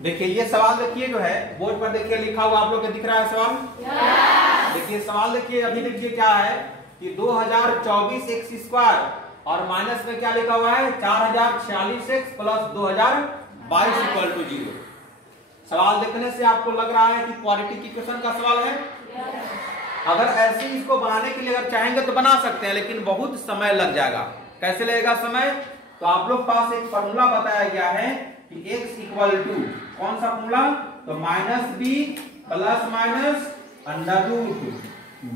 देखिए ये सवाल देखिए जो है बोर्ड पर देखिए लिखा हुआ आप लोग को दिख रहा है सवाल। देखिए सवाल देखिए अभी देखिए क्या है कि 2024 एक्स स्क्वायर और माइनस में क्या लिखा हुआ है 4046 एक्स प्लस 2022 इक्वल टू 0। सवाल देखने से आपको लग रहा है कि क्वाड्रेटिक इक्वेशन का सवाल है। अगर ऐसे इसको बनाने के लिए अगर चाहेंगे तो बना सकते हैं, लेकिन बहुत समय लग जाएगा। कैसे लगेगा समय? तो आप लोग पास एक फॉर्मूला बताया गया है कि x इक्वल टू कौन सा फॉर्मूला? तो minus b plus minus under root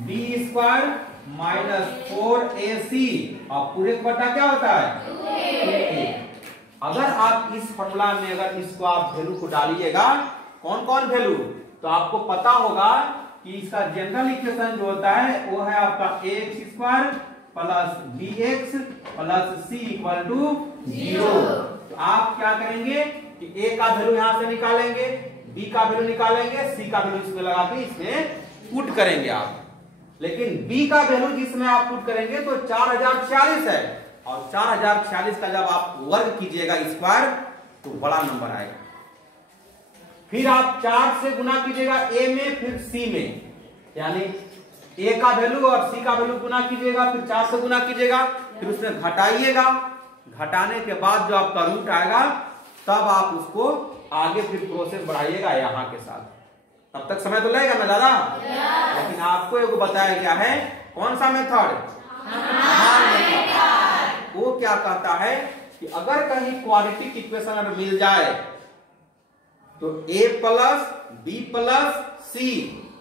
b square minus 4ac और पूरे का बटा क्या होता है 2a। अगर आप इस फॉर्मूला में अगर इसको आप वैल्यू को डालिएगा, कौन कौन वैल्यू, तो आपको पता होगा कि इसका जनरल इक्वेशन जो होता है वो है आपका ax square plus bx plus c equal to 0। तो आप क्या करेंगे कि a का वैल्यू यहां से निकालेंगे, b का वैल्यू निकालेंगे, c का वैल्यू इसमें लगा के इसमें पुट करेंगे आप। लेकिन b का वैल्यू जिसमें आप पुट करेंगे तो 4046 है, और 4046 का जब आप वर्ग कीजिएगा स्क्वायर तो बड़ा नंबर आएगा। फिर आप 4 से गुना कीजिएगा a में, फिर c में, यानी a का वैल्यू और c का वैल्यू गुना कीजिएगा, फिर 4 से गुना कीजिएगा, फिर उसमें घटाइएगा। घटाने के बाद जो आपका रूट आएगा तब आप उसको आगे फिर प्रोसेस बढ़ाइएगा यहाँ के साथ। तब तक समय तो लगेगा ना दादा। लेकिन आपको एक बताया गया है कौन सा मेथड, वो क्या कहता है कि अगर कहीं क्वाड्रेटिक इक्वेशन अगर मिल जाए तो a plus b plus c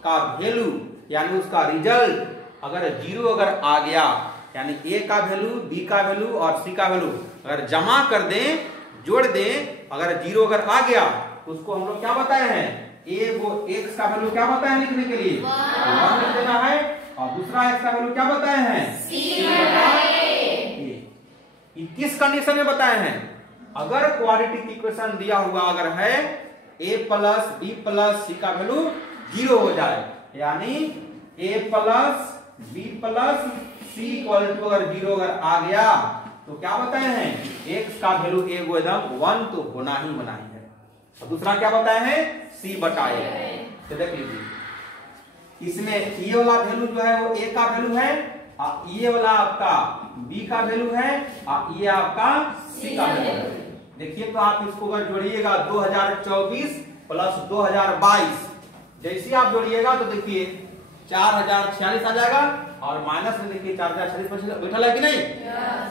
का वैल्यू यानी उसका रिजल्ट अगर 0 अगर आ गया, यानी a का वैल्यू, b का वैल्यू और c का वैल्यू अगर जमा कर दें, जोड़ दें, अगर 0 अगर आ गया तो उसको हम लोग क्या बताए हैं, a को x का वैल्यू क्या बताए लिखने के लिए 1 लिख देना है, और दूसरा x का वैल्यू क्या बताए हैं c। ये किस कंडीशन में बताए हैं? अगर क्वाड्रेटिक इक्वेशन दिया हुआ अगर है a plus b plus c का वैल्यू 0 हो जाए, यानी a plus b plus c equal to अगर 0 अगर आ गया तो क्या बताए हैं x का वैल्यू एकदम 1 तो होना ही है। और दूसरा क्या बताए हैं c बटा a। तो देख लीजिए इसमें ये वाला वैल्यू जो है वो a का वैल्यू है, और ये वाला आपका b का वैल्यू है, और ये आपका c का वैल्यू है। देखिए तो आप इसको अगर जोड़िएगा 2024 प्लस 2022, जैसे आप जोड़िएगा तो देखिए 4046 आ जाएगा, और माइनस में देखिए 4046 बैठा है कि नहीं।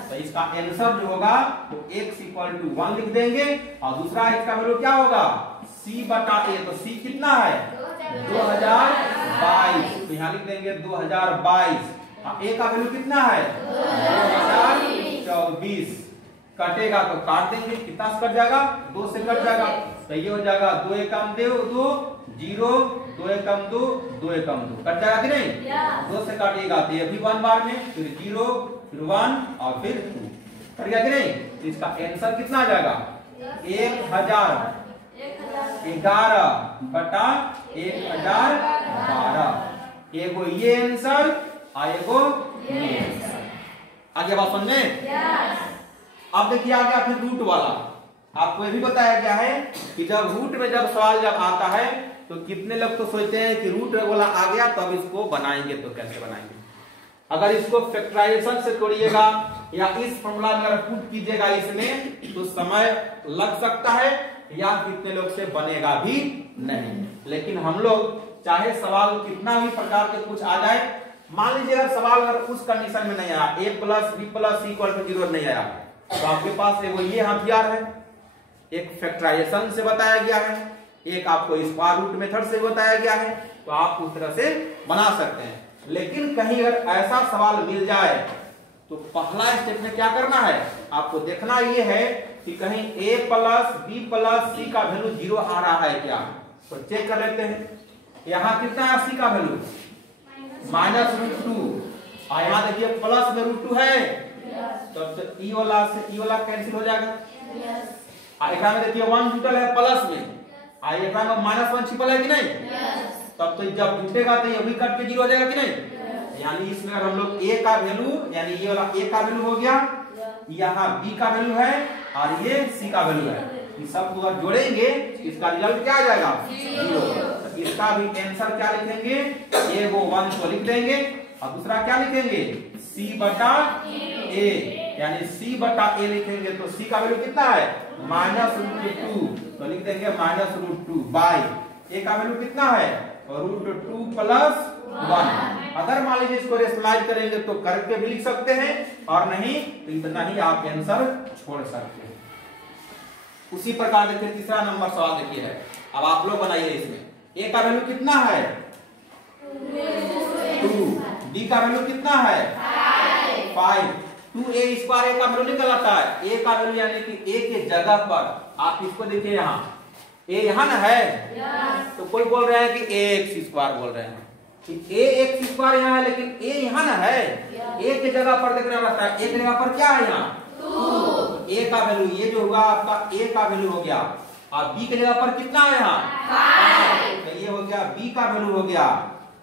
तो इसका आंसर जो होगा तो x इक्वल टू 1 लिख देंगे, और दूसरा इसका वैल्यू क्या होगा c बटा a। तो c कितना है 2022, तो यहाँ लिख देंगे 2022। a का वैल्यू कितना है 2024। कटेगा तो काट देंगे, कितना से कट जाएगा 2 से कट जाएगा, तो ये हो जाएगा 2 एकम 2 0, 2 एकम 2 2 एकम 2 कट जाएगा कि नहीं। 2 से काटिएगा तो ये भी 1 बार में, फिर 0 फिर 1 और फिर 2 कट गया कि नहीं। तो इसका आंसर कितना आ जाएगा 1011 बटा 1012। एगो ये आंसर और एगो ये आंसर। आगे बात समझ में। अब देखिए आ गया फिर रूट वाला। आपको ये भी बताया गया है कि जब रूट में जब सवाल जब आता है तो कितने लोग तो सोचते हैं कि रूट वाला आ गया तब इसको बनाएंगे, तो कैसे बनाएंगे? अगर इसको फैक्टराइजेशन से तोड़िएगा या इस फॉर्मूला में अगर पुट कीजिएगा इसमें तो समय लग सकता है, या कितने लोग से बनेगा भी नहीं। लेकिन हम लोग चाहे सवाल कितना भी प्रकार के कुछ आ जाए, मान लीजिए अगर सवाल अगर उस कंडीशन में नहीं आया a plus b plus c equal to 0 नहीं आया, तो आपके पास एगो ये हथियार है, एक फैक्टराइजेशन से बताया गया है, एक आपको स्क्वायर रूट मेथड से बताया गया है, तो आप उस तरह से बना सकते हैं। लेकिन कहीं अगर ऐसा सवाल मिल जाए तो पहला स्टेप में क्या करना है, आपको देखना ये है कि कहीं a plus b plus c का वैल्यू 0 आ रहा है क्या, तो चेक कर लेते हैं। यहाँ कितना है c का वैल्यू -√2, और यहाँ देखिए प्लस में √2 है, तो ई वाला से ई वाला कैंसिल हो जाएगा। एक में देखिए 1 जुटल है प्लस में, एक में -1 छिपल है कि नहीं। तब तो जब जुटेगा तो ये भी कट के 0 हो जाएगा कि नहीं। यानी इसमें अगर हम लोग a का वैल्यू, यानी ये वाला a का वैल्यू हो गया, यहाँ b का वैल्यू है और ये c का वैल्यू है, कि सब को अगर जोड़ेंगे इसका रिजल्ट क्या आ जाएगा 0। तो इसका भी आंसर क्या लिखेंगे, ए वो 1 को लिख देंगे और दूसरा क्या लिखेंगे c बटा a, यानी c बटा a लिखेंगे तो c का वैल्यू कितना है -√2, तो लिख देंगे -√2 बाय a का वैल्यू कितना है √2 + 1। अगर मान लीजिए इसको रेशनलाइज करेंगे तो करके भी लिख सकते हैं और नहीं तो इतना ही आप आंसर छोड़ सकते हैं। उसी प्रकार देखिए तीसरा नंबर सवाल देखिए है, अब आप लोग बनाइए इसमें a का वैल्यू कितना है 2, b का वैल्यू कितना है 5, 2a² a का वैल्यू निकल आता है, a का वैल्यू यानी कि a के जगह पर आप इसको देखिए यहाँ a यहाँ ना है तो कोई बोल रहे हैं कि ax² बोल रहे हैं कि ax² यहाँ है लेकिन a यहाँ ना है, a के जगह पर देखना रहता है, a के जगह पर क्या है यहाँ 2, a का वैल्यू ये जो होगा आपका a का वैल्यू हो गया और b के जगह पर कितना है यहाँ 5, तो ये हो गया b का वैल्यू हो गया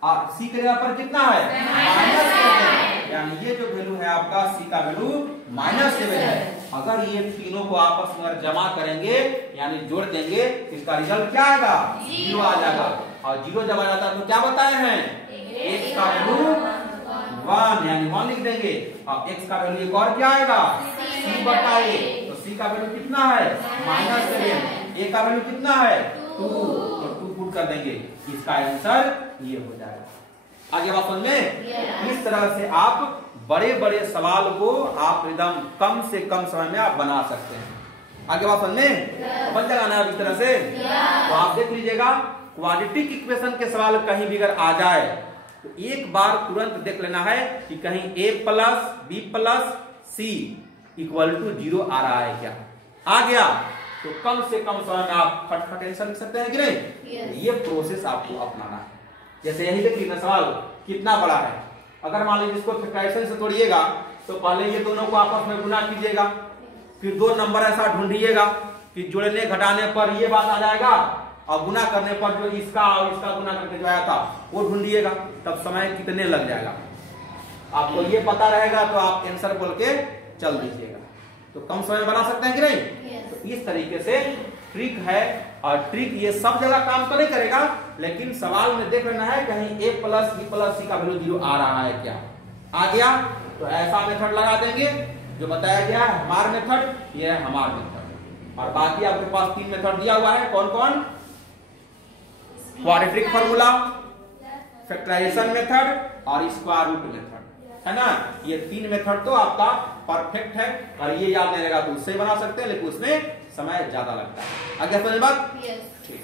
और c के जगह पर कितना है -7, यानी ये जो वैल्यू है आपका c का वैल्यू -7 है। अगर ये तीनों को आपस में जमा करेंगे यानी जोड़ देंगे इसका रिजल्ट क्या आएगा 0 आ जाएगा और 0 जब आ जाता है तो क्या बताए हैं x का वैल्यू 1 यानी 1 लिख देंगे और x का वैल्यू एक और क्या आएगा c बटा a, तो c का वैल्यू कितना है -7, a का वैल्यू कितना है 2, तो 2 पुट कर देंगे इसका आंसर ये हो जाएगा। आगे बात समझ में इस तरह से आप बड़े बड़े सवाल को आप एकदम कम से कम समय में आप बना सकते हैं। आगे बात समझने बन जाएगा ना इस तरह से, तो आप देख लीजिएगा क्वाड्रेटिक इक्वेशन के सवाल कहीं भी अगर आ जाए तो एक बार तुरंत देख लेना है कि कहीं a + b + c = 0 आ रहा है क्या, आ गया तो कम से कम समय में आप फटफट आंसर लिख सकते हैं कि नहीं। ये प्रोसेस आपको अपनाना है। जैसे यही देख लीजिए सवाल कितना बड़ा है, अगर मान लीजिए इसको फैक्टराइजेशन से तोड़िएगा तो पहले ये दोनों को आपस में गुना कीजिएगा, फिर 2 नंबर ऐसा ढूंढिएगा कि जोड़ने घटाने पर ये बात आ जाएगा और गुना करने पर जो इसका और इसका गुना करके जो आया था वो ढूंढिएगा, तब समय कितने लग जाएगा आपको ये पता रहेगा तो आप आंसर बोल के चल दीजिएगा, तो कम समय में बना सकते हैं कि नहीं। तो इस तरीके से ट्रिक है और ट्रिक ये सब जगह काम तो नहीं करेगा लेकिन सवाल में देख लेना है कहीं a + b + c का वैल्यू 0 आ रहा है क्या, आ गया तो ऐसा मेथड लगा देंगे जो बताया गया है हमार मेथड, ये है हमार मेथड और बाकी आपके पास 3 मेथड दिया हुआ है, कौन कौन क्वाड्रेटिक फार्मूला, फैक्टराइजेशन मेथड और स्क्वायर रूट मेथड है ना। ये 3 मेथड तो आपका परफेक्ट है और ये याद नहीं रहेगा तो उससे बना सकते हैं लेकिन उसमें समय ज्यादा लगता है। आगे समझ बात ठीक।